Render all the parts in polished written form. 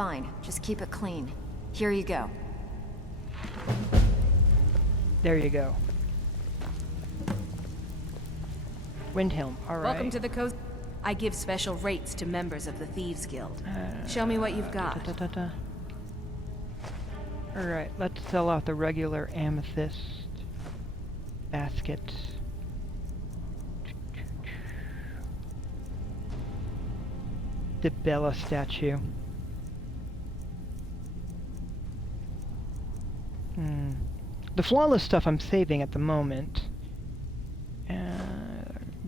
fine. Just keep it clean. Here you go. There you go. Windhelm, alright. Welcome to the coast. I give special rates to members of the Thieves Guild. Show me what you've got. Alright, let's sell out the regular amethyst basket. The Bella statue. The flawless stuff I'm saving at the moment.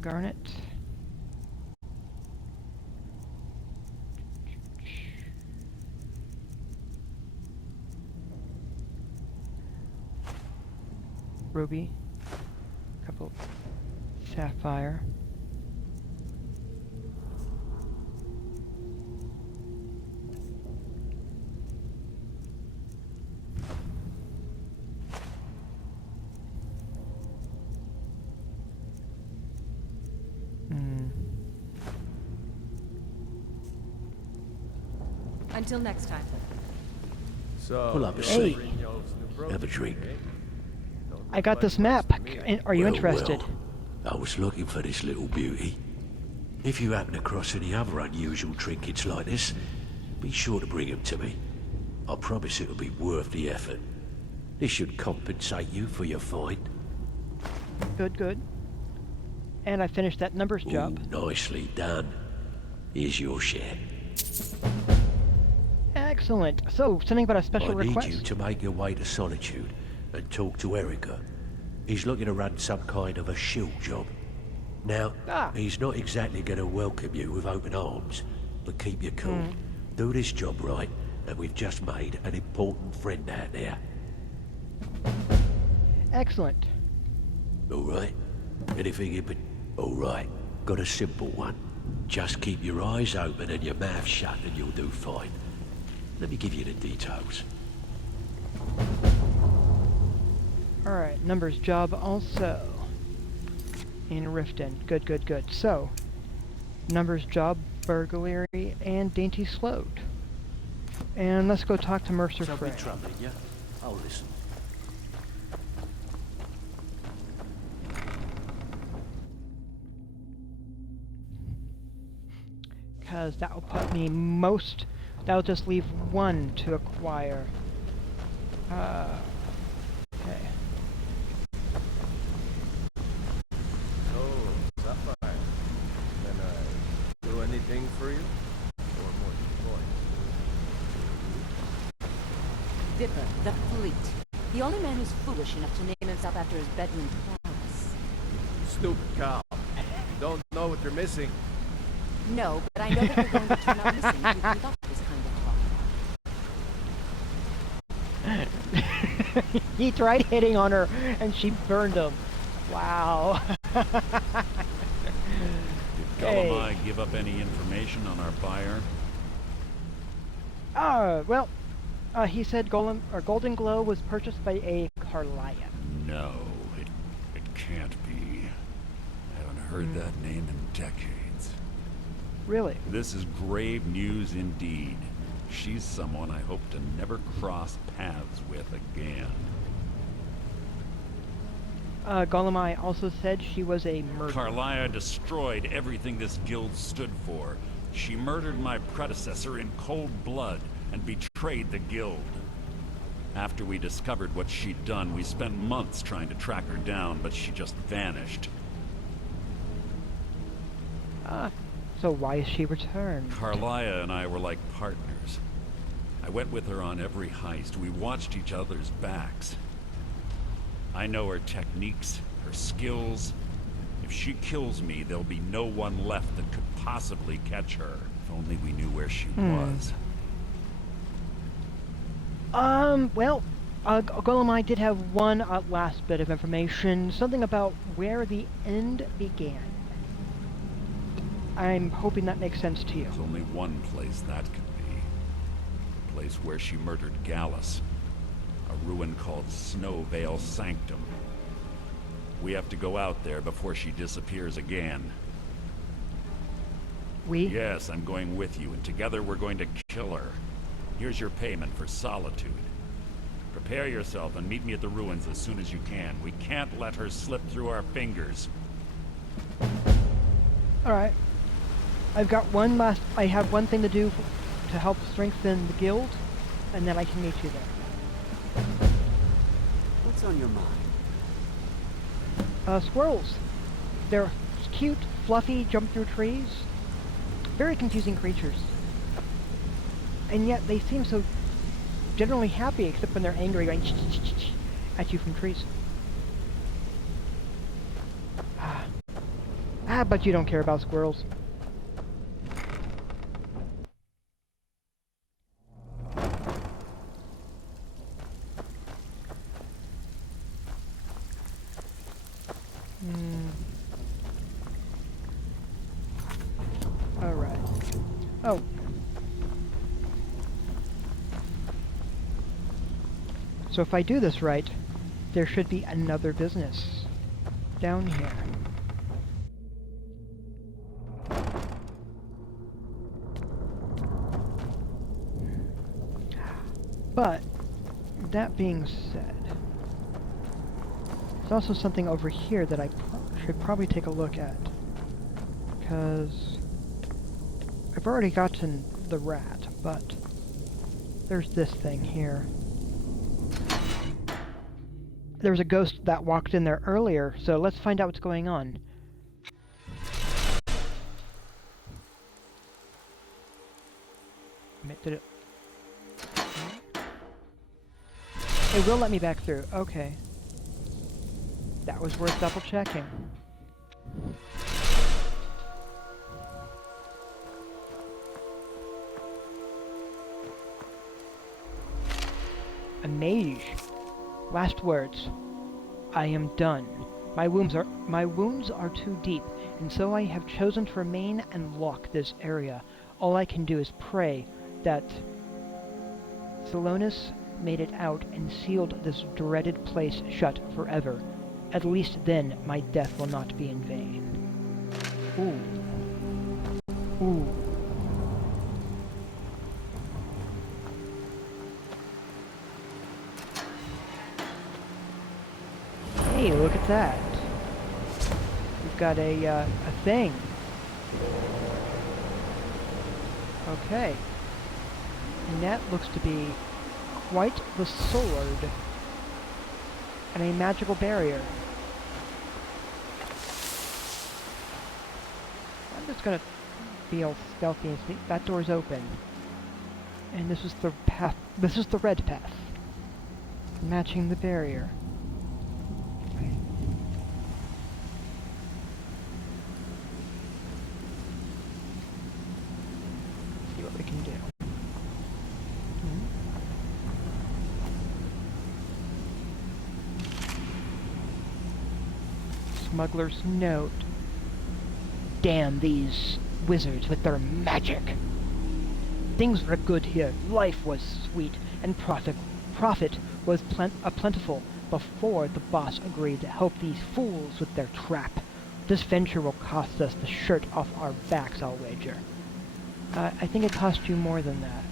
Garnet. Ruby. Couple sapphire. Until next time. So, Pull up a Hey. seat. Have a drink. I got this map. Are you Well, interested? well, I was looking for this little beauty. If you happen across any other unusual trinkets like this, be sure to bring them to me. I promise it'll be worth the effort. This should compensate you for your find. Good, good. And I finished that numbers job. Ooh, nicely done. Here's your share. Excellent. So, something about a special I need request? you to make your way to Solitude and talk to Erica. He's looking to run some kind of a shield job. Now, he's not exactly going to welcome you with open arms, but keep your cool. Do this job right, and we've just made an important friend out there. Excellent. All right? Anything in all right. Got a simple one. Just keep your eyes open and your mouth shut and you'll do fine. Let me give you the details. Alright, numbers job also. In Riften. Good, good, good. So, numbers job, burglary, and dainty slowed. And let's go talk to Mercer Don't be Frey. troubling you. I'll listen. Because that will put me most... That will just leave one to acquire. Okay. Oh, Sapphire. Can I do anything for you? Or more to the point? Dipper, the Fleet. The only man who's foolish enough to name himself after his bedroom prowess. Stupid cow. Don't know what you're missing. No, but I know that you're going to turn out missing if you conduct this kind of talk. He tried hitting on her, and she burned him. Wow. Did Hey. Gulamai give up any information on our buyer? Well, he said Golden Glow was purchased by a Carlia. No, it can't be. I haven't heard that name in decades. Really? This is grave news indeed. She's someone I hope to never cross paths with again. Golemai also said she was a murderer. Carlia destroyed everything this guild stood for. She murdered my predecessor in cold blood and betrayed the guild. After we discovered what she'd done, we spent months trying to track her down, but she just vanished. So why is she returned? Carlia and I were like partners. I went with her on every heist. We watched each other's backs. I know her techniques, her skills. If she kills me, there'll be no one left that could possibly catch her. If only we knew where she was. Well, Golemai did have one last bit of information. Something about where the end began. I'm hoping that makes sense to you. There's only one place that could be. The place where she murdered Gallus. A ruin called Snowvale Sanctum. We have to go out there before she disappears again. We? Yes, I'm going with you, and together we're going to kill her. Here's your payment for solitude. Prepare yourself and meet me at the ruins as soon as you can. We can't let her slip through our fingers. Alright. I have one thing to do to help strengthen the guild, and then I can meet you there. What's on your mind? Squirrels. They're cute, fluffy, jump through trees. Very confusing creatures. And yet they seem so generally happy, except when they're angry, going at you from trees. But you don't care about squirrels. Alright. Oh. So if I do this right, there should be another business down here. But, that being said, there's also something over here that I should probably take a look at. Because I've already gotten the rat, but there's this thing here. There was a ghost that walked in there earlier, so let's find out what's going on. Did it... It will let me back through. Okay. That was worth double checking. A mage. Last words. I am done. My wounds are too deep, and so I have chosen to remain and lock this area. All I can do is pray that Celonis made it out and sealed this dreaded place shut forever. At least then my death will not be in vain. Ooh. Ooh. Hey, look at that. We've got a thing. Okay. And that looks to be quite the sword. And a magical barrier. I'm just gonna be all stealthy and sneak. That door's open. And this is the path. This is the red path. Matching the barrier. See what we can do. Smuggler's note. Damn these wizards with their magic. Things were good here, life was sweet, and profit was plentiful before the boss agreed to help these fools with their trap. This venture will cost us the shirt off our backs, I'll wager. I think it cost you more than that.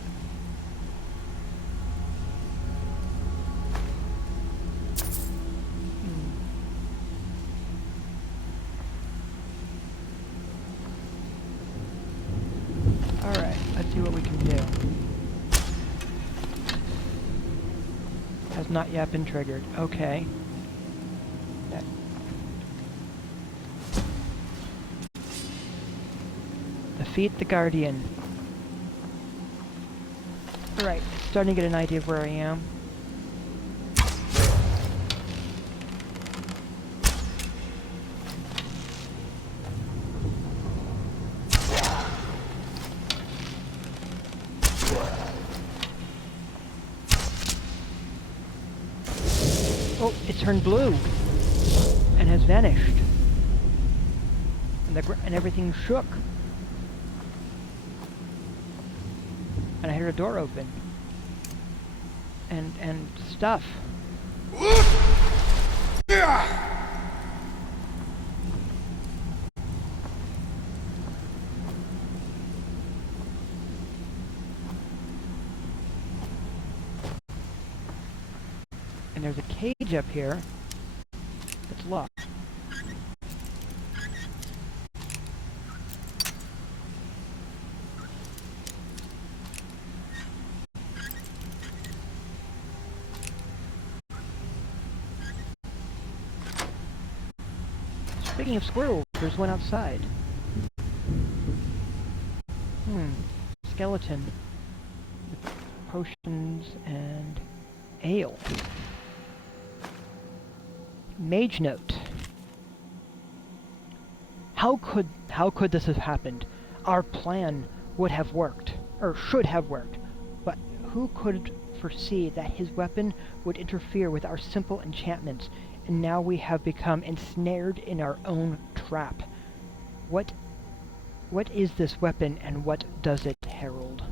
Alright, let's see what we can do. Has not yet been triggered. Okay. That. Defeat the Guardian. Alright, starting to get an idea of where I am. Oh, it turned blue and has vanished, and everything shook. And I heard a door open, and stuff. And there's a cage up here that's locked. Speaking of squirrels, there's one outside. Skeleton. With potions and ale. Mage note. How could this have happened? Our plan would have worked, or should have worked, but who could foresee that his weapon would interfere with our simple enchantments, and now we have become ensnared in our own trap. What is this weapon, and what does it herald?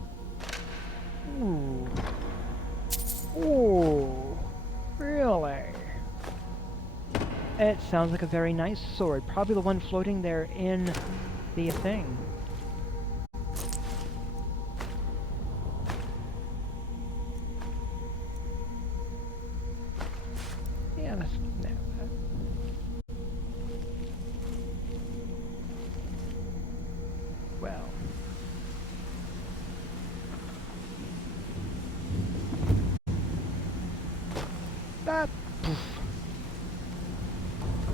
Ooh. Ooh. Really? It sounds like a very nice sword. Probably the one floating there in the thing. Yeah, that's... No. Well... That...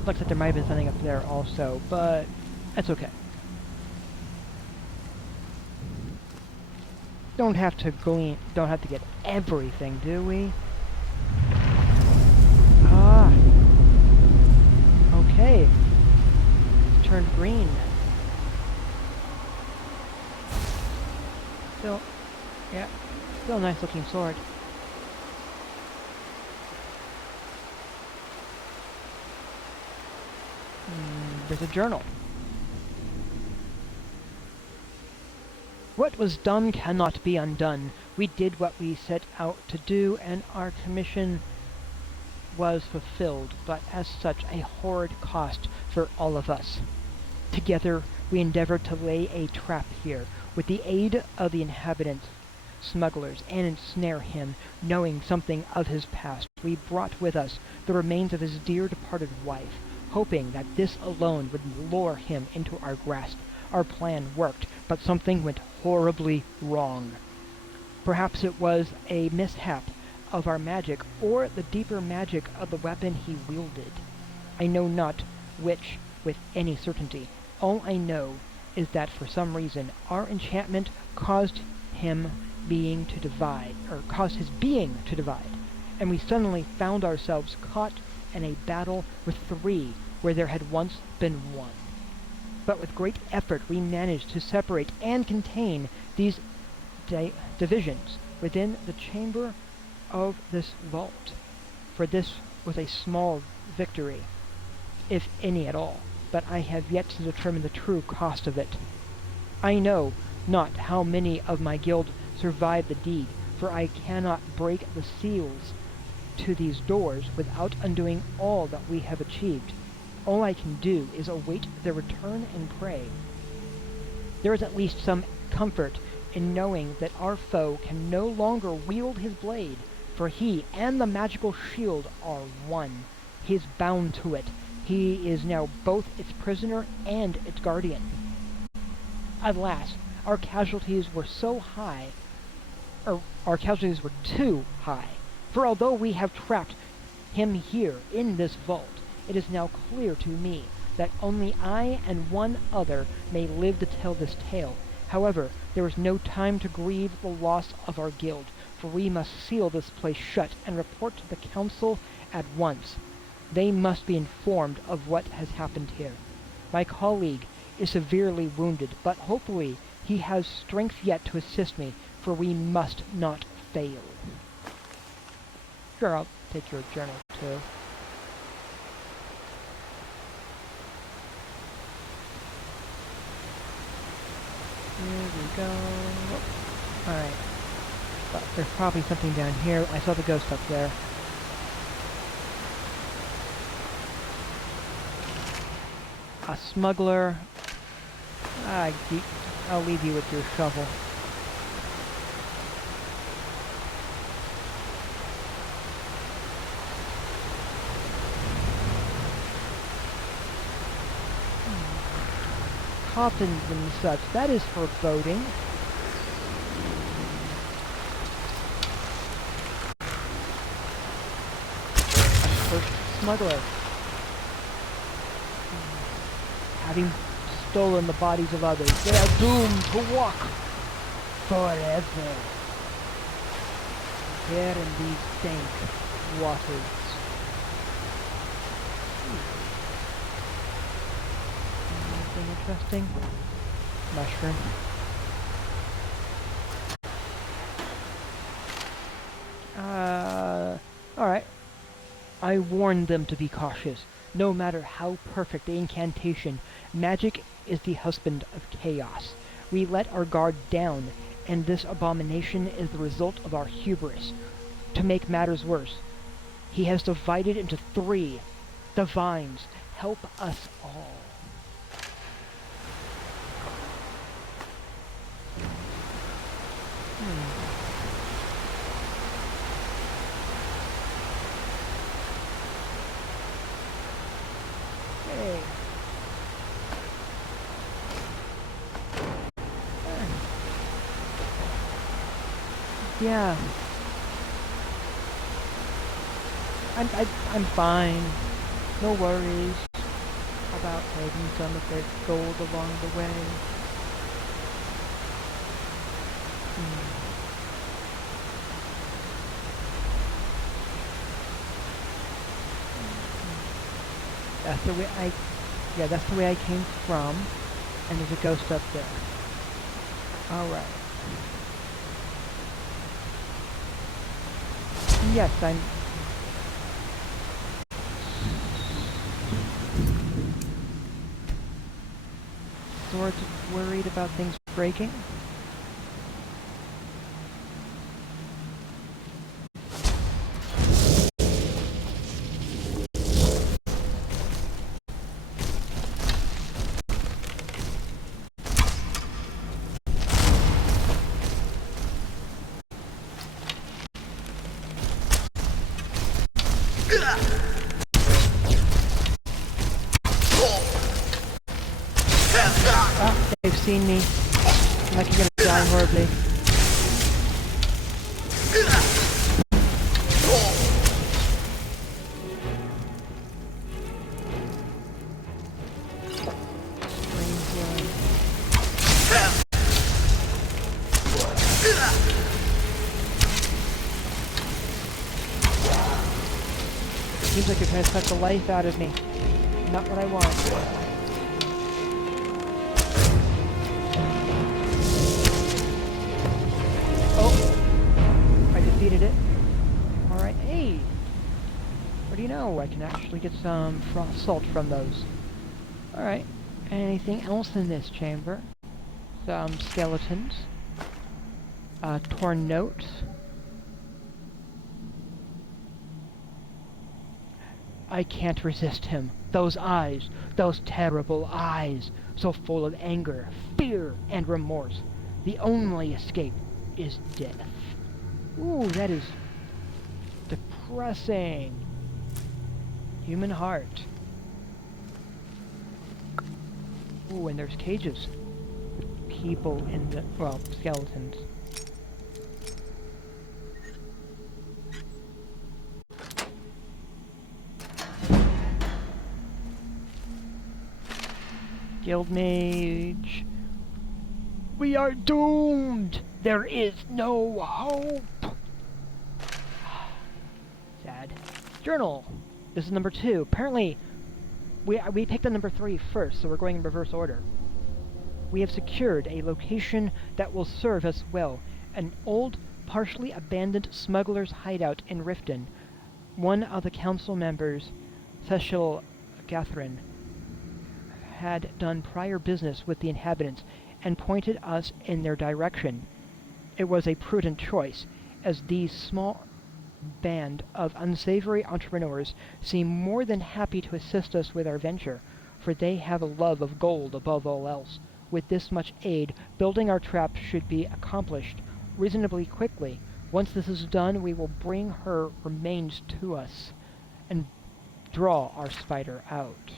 Looks like there might have been something up there also, but that's okay. Don't have to get everything, do we? Ah. Okay. It's turned green. Still, yeah, still a nice looking sword. There's a journal. What was done cannot be undone. We did what we set out to do, and our commission was fulfilled, but as such a horrid cost for all of us. Together, we endeavored to lay a trap here, with the aid of the inhabitants, smugglers, and ensnare him, knowing something of his past. We brought with us the remains of his dear departed wife, hoping that this alone would lure him into our grasp. Our plan worked, but something went horribly wrong. Perhaps it was a mishap of our magic, or the deeper magic of the weapon he wielded. I know not which with any certainty. All I know is that for some reason our enchantment caused his being to divide, and we suddenly found ourselves caught in a battle with three where there had once been one. But with great effort we managed to separate and contain these divisions within the chamber of this vault. For this was a small victory, if any at all, but I have yet to determine the true cost of it. I know not how many of my guild survived the deed, for I cannot break the seals to these doors without undoing all that we have achieved. All I can do is await their return and pray. There is at least some comfort in knowing that our foe can no longer wield his blade, for he and the magical shield are one. He is bound to it. He is now both its prisoner and its guardian. Alas, our casualties were too high, for although we have trapped him here in this vault, it is now clear to me that only I and one other may live to tell this tale. However, there is no time to grieve the loss of our guild, for we must seal this place shut and report to the council at once. They must be informed of what has happened here. My colleague is severely wounded, but hopefully he has strength yet to assist me, for we must not fail. Sure, I'll take your journal too. Here we go. Alright. But there's probably something down here. I saw the ghost up there. A smuggler. I'll leave you with your shovel. coffins and such. That is foreboding. First smuggler. Having stolen the bodies of others, they are doomed to walk forever here in these dank waters. Anything interesting? Mushroom. Alright. I warned them to be cautious. No matter how perfect the incantation, magic is the husband of chaos. We let our guard down, and this abomination is the result of our hubris. To make matters worse, he has divided into 3 divines. Help us all. Hey. Yeah. I'm fine. No worries about taking some of their gold along the way. That's the way that's the way I came from, and there's a ghost up there. Alright. Yes, I'm sort of worried about things breaking. They've seen me. I'm like, you're gonna die horribly. Seems like you're trying to suck the life out of me. Not what I want. Defeated it. Alright, hey! What do you know? I can actually get some frost salt from those. Alright. Anything else in this chamber? Some skeletons. Torn notes. I can't resist him. Those eyes. Those terrible eyes. So full of anger, fear, and remorse. The only escape is death. Ooh, that is depressing. Human heart. Ooh, and there's cages. People in the, well, skeletons. Guild Mage. We are doomed! There is no hope! Sad. Journal! This is number 2. Apparently, we picked the number 3 first, so we're going in reverse order. We have secured a location that will serve us well. An old, partially abandoned smuggler's hideout in Riften. One of the council members, Cecil Gathrin, had done prior business with the inhabitants and pointed us in their direction. It was a prudent choice, as these small band of unsavory entrepreneurs seem more than happy to assist us with our venture, for they have a love of gold above all else. With this much aid, building our trap should be accomplished reasonably quickly. Once this is done, we will bring her remains to us and draw our spider out.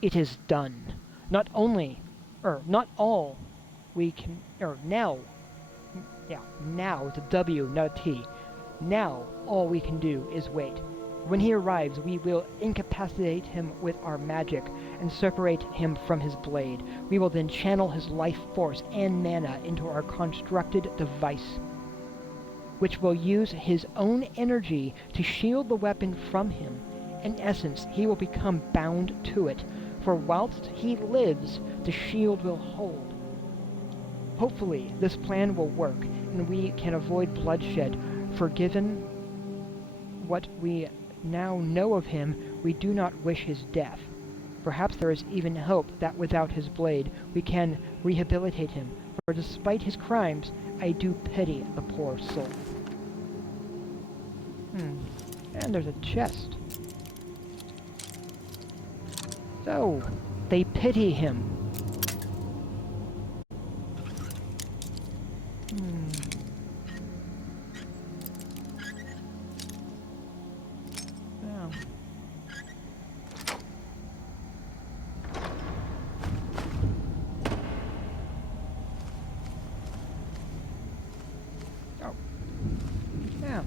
It is done. Not only, or not all, we can, or now, yeah, now, it's a W, not a T. Now, all we can do is wait. When he arrives, we will incapacitate him with our magic and separate him from his blade. We will then channel his life force and mana into our constructed device, which will use his own energy to shield the weapon from him. In essence, he will become bound to it, for whilst he lives, the shield will hold. Hopefully, this plan will work, and we can avoid bloodshed, for given what we now know of him, we do not wish his death. Perhaps there is even hope that without his blade, we can rehabilitate him, for despite his crimes, I do pity the poor soul. And there's a chest. So, they pity him. Oh. Oh. Yeah.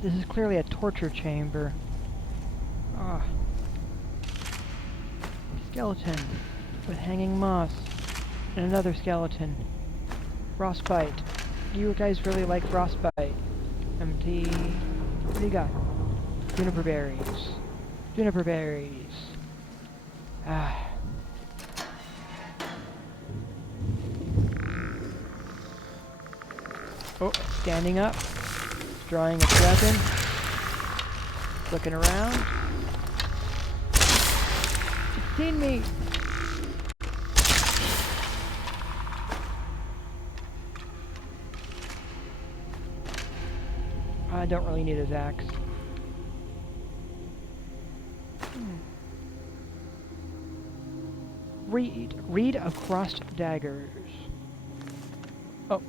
This is clearly a torture chamber. Ah. Skeleton with hanging moss. And another skeleton. Frostbite. You guys really like frostbite. Empty. What do you got? Juniper berries. Juniper berries. Ah. Oh, standing up. Drawing a weapon. Looking around. It's seen me! I don't really need his axe. Read across daggers. Oh,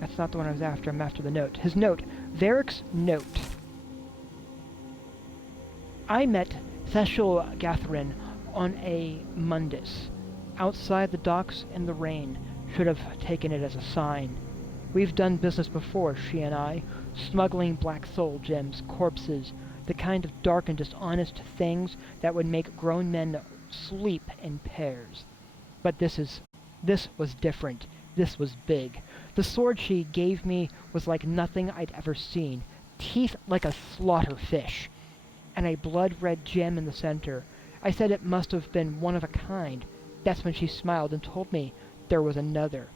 that's not the one I was after. I'm after the note. His note. Varric's note. I met Theshel Gathrin on a Mundus. Outside the docks in the rain. Should have taken it as a sign. We've done business before, she and I. Smuggling black soul gems, corpses, the kind of dark and dishonest things that would make grown men sleep in pairs. But this was different. This was big. The sword she gave me was like nothing I'd ever seen. Teeth like a slaughter fish. And a blood-red gem in the center. I said it must have been one of a kind. That's when she smiled and told me there was another.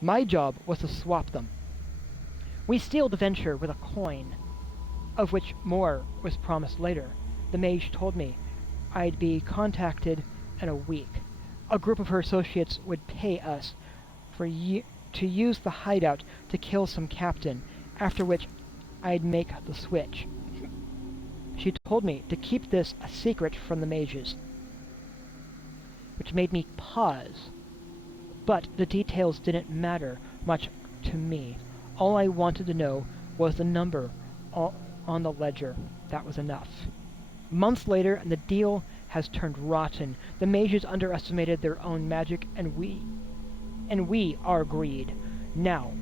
My job was to swap them. We sealed the venture with a coin, of which more was promised later. The mage told me I'd be contacted in a week. A group of her associates would pay us to use the hideout to kill some captain, after which I'd make the switch. She told me to keep this a secret from the mages, which made me pause. But the details didn't matter much to me. All I wanted to know was the number on the ledger. That was enough. Months later, and the deal has turned rotten. The mages underestimated their own magic, and we are greed. Now,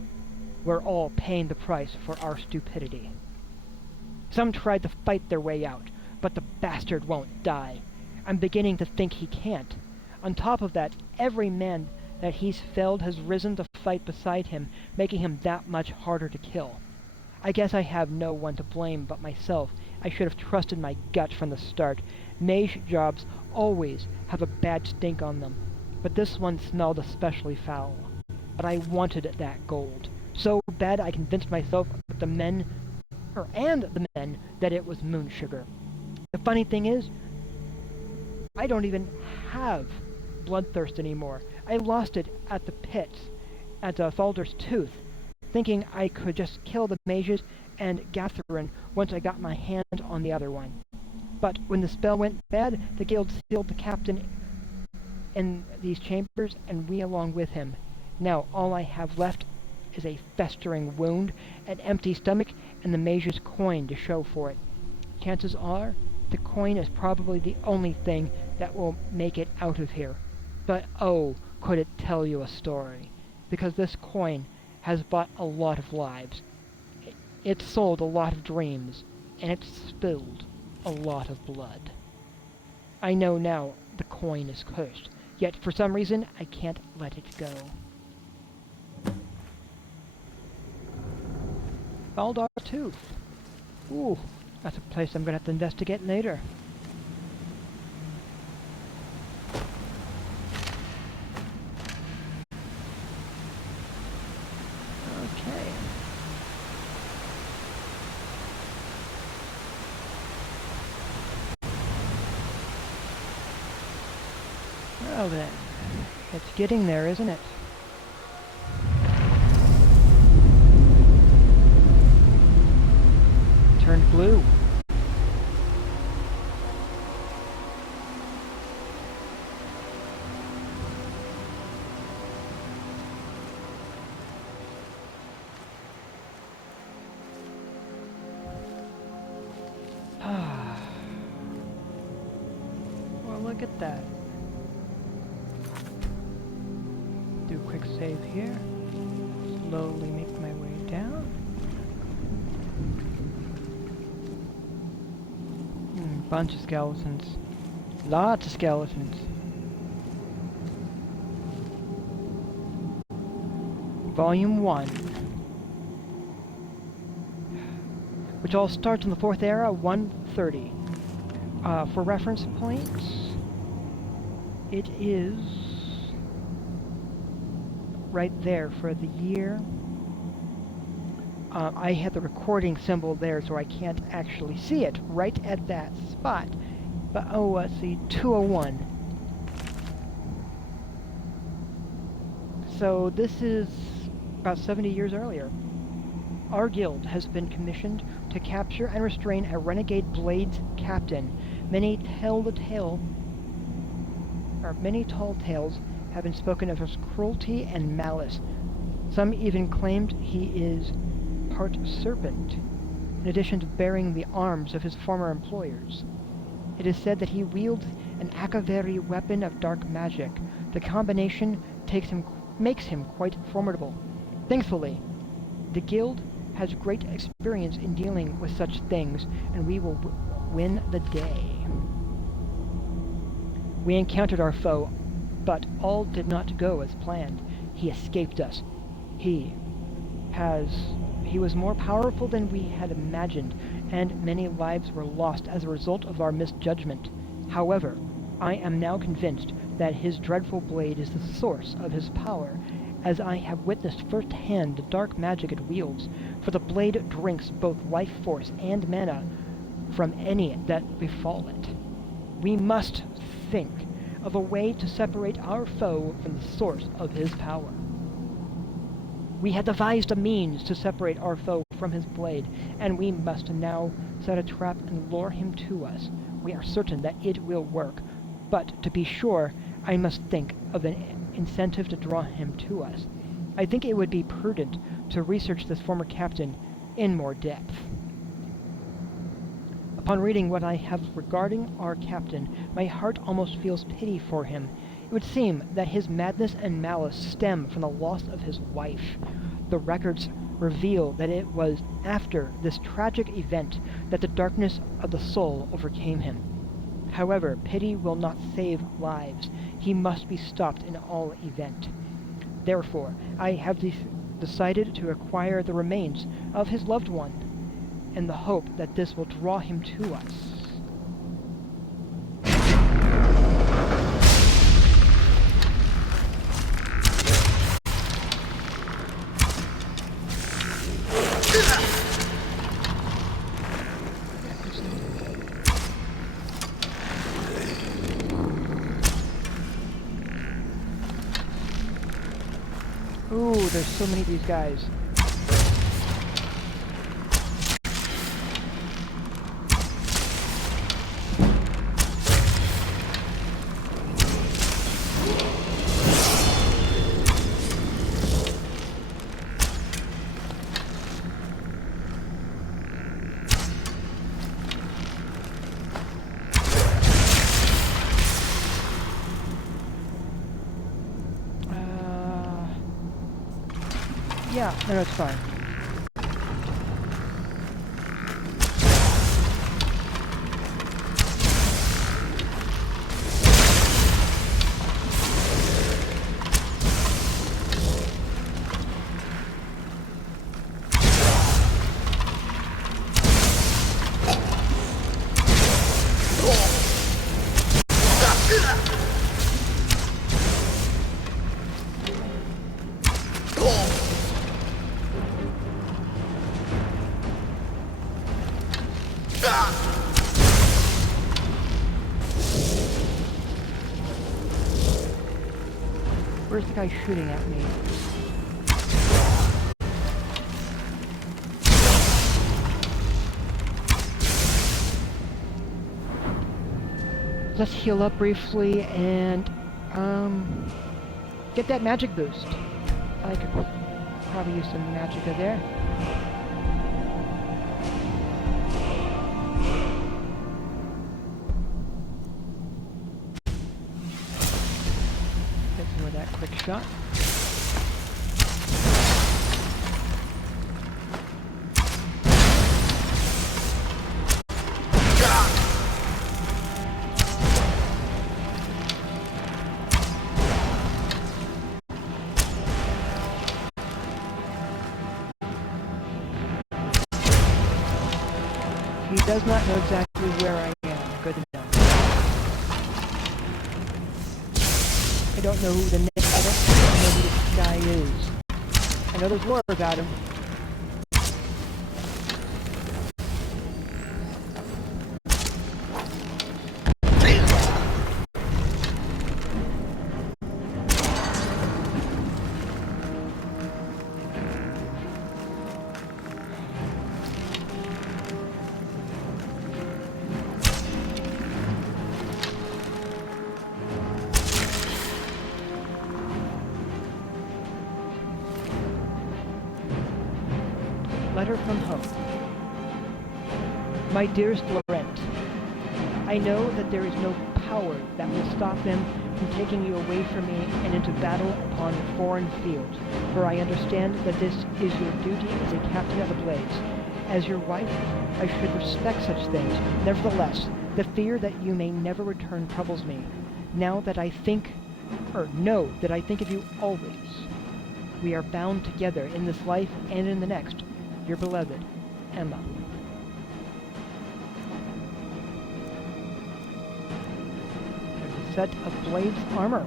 we're all paying the price for our stupidity. Some tried to fight their way out, but the bastard won't die. I'm beginning to think he can't. On top of that, every man that he's felled has risen to fight beside him, making him that much harder to kill. I guess I have no one to blame but myself. I should have trusted my gut from the start. Mage jobs always have a bad stink on them, but this one smelled especially foul. But I wanted that gold. So bad I convinced myself that the men that it was moon sugar. The funny thing is, I don't even have bloodthirst anymore. I lost it at the pits, at Thalder's Tooth, thinking I could just kill the mages and Gathrin once I got my hand on the other one. But when the spell went bad, the guild sealed the captain in these chambers, and we along with him. Now all I have left is a festering wound, an empty stomach, and the mage's coin to show for it. Chances are, the coin is probably the only thing that will make it out of here. But oh, could it tell you a story? Because this coin has bought a lot of lives. It sold a lot of dreams, and it spilled a lot of blood. I know now the coin is cursed, yet for some reason I can't let it go. Baldar Tooth. Ooh, that's a place I'm gonna have to investigate later. Okay. Well then, it's getting there, isn't it? Turned blue. Well, look at that. Do a quick save here. Slowly make my way down. Bunch of skeletons. Lots of skeletons. Volume 1. Which all starts in the 4th era, 130. For reference points, it is right there for the year. I had the recording symbol there, so I can't actually see it right at that spot. But, oh, let's see, 201. So this is about 70 years earlier. Our guild has been commissioned to capture and restrain a renegade Blades captain. Many tall tales have been spoken of his cruelty and malice. Some even claimed he is part serpent, in addition to bearing the arms of his former employers. It is said that he wields an Akaveri weapon of dark magic. The combination makes him quite formidable. Thankfully, the guild has great experience in dealing with such things, and we will win the day. We encountered our foe, but all did not go as planned. He escaped us. He was more powerful than we had imagined, and many lives were lost as a result of our misjudgment. However, I am now convinced that his dreadful blade is the source of his power, as I have witnessed firsthand the dark magic it wields, for the blade drinks both life force and mana from any that befall it. We must think of a way to separate our foe from the source of his power. We had devised a means to separate our foe from his blade, and we must now set a trap and lure him to us. We are certain that it will work, but to be sure, I must think of an incentive to draw him to us. I think it would be prudent to research this former captain in more depth. Upon reading what I have regarding our captain, my heart almost feels pity for him. It would seem that his madness and malice stem from the loss of his wife. The records reveal that it was after this tragic event that the darkness of the soul overcame him. However, pity will not save lives. He must be stopped in all event. Therefore, I have decided to acquire the remains of his loved one, in the hope that this will draw him to us. Ooh, there's so many of these guys. Yeah, no, it's fine. Where's the guy shooting at me? Let's heal up briefly and, get that magic boost. I could probably use some magicka there. Get some of that quick shot. He does not know exactly where I am. Good enough. I don't know who the name. I don't know who this guy is. I know there's lore about him. Letter from home. My dearest Laurent, I know that there is no power that will stop them from taking you away from me and into battle upon a foreign field, for I understand that this is your duty as a captain of the Blades. As your wife, I should respect such things. Nevertheless, the fear that you may never return troubles me. Know that I think of you always. We are bound together in this life and in the next. Your beloved, Emma. There's a set of Blades armor.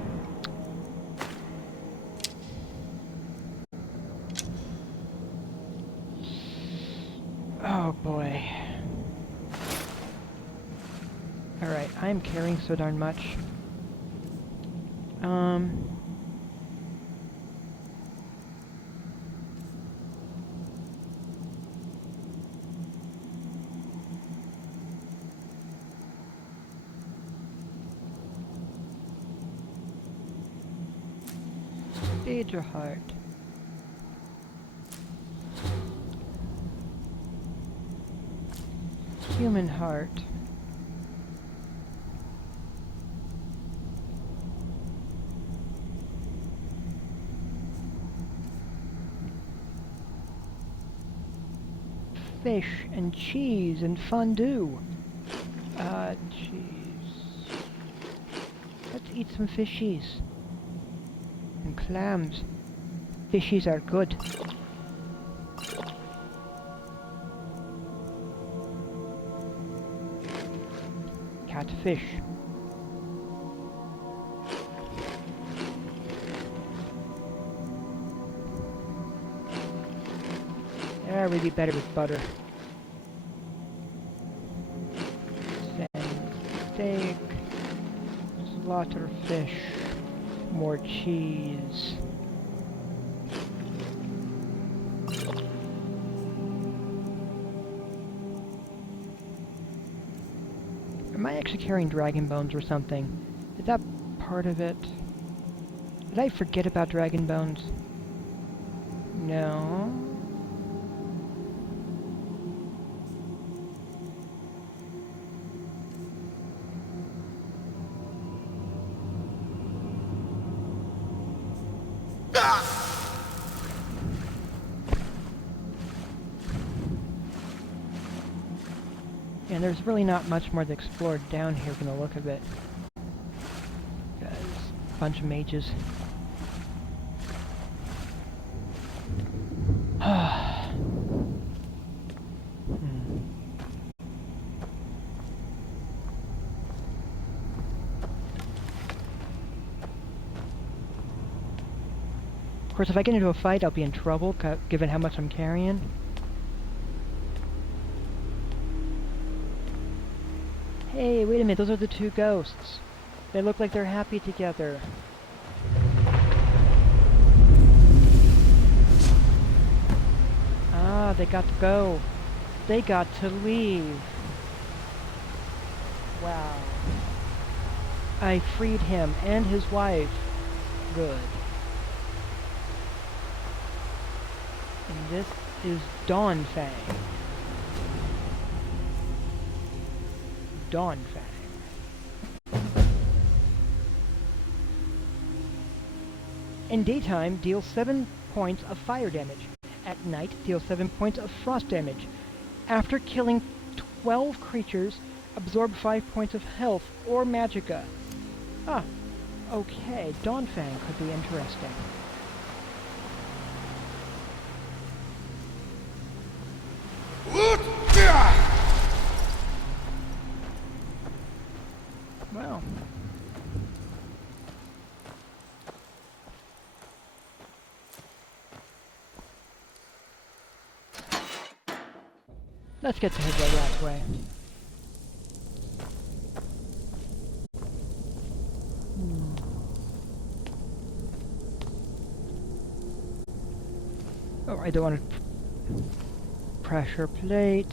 Oh boy. Alright, I'm carrying so darn much. Stage or heart? Human heart. Fish and cheese and fondue. Cheese. Let's eat some fishies. And clams. Fishies are good. Catfish. Yeah, really better with butter. Steak. Slaughter fish. More cheese. Am I actually carrying dragon bones or something? Is that part of it? Did I forget about dragon bones? No. And there's really not much more to explore down here from the look of it. Guys, bunch of mages. Of course, if I get into a fight, I'll be in trouble, given how much I'm carrying. Hey, wait a minute, those are the two ghosts. They look like they're happy together. Ah, they got to go. They got to leave. Wow. I freed him and his wife. Good. And this is Dawnfang. Dawnfang. In daytime, deal 7 points of fire damage. At night, deal 7 points of frost damage. After killing 12 creatures, absorb 5 points of health or magicka. Ah, okay, Dawnfang could be interesting. Well. Let's get to his last way. Oh, I don't want to pressure plate.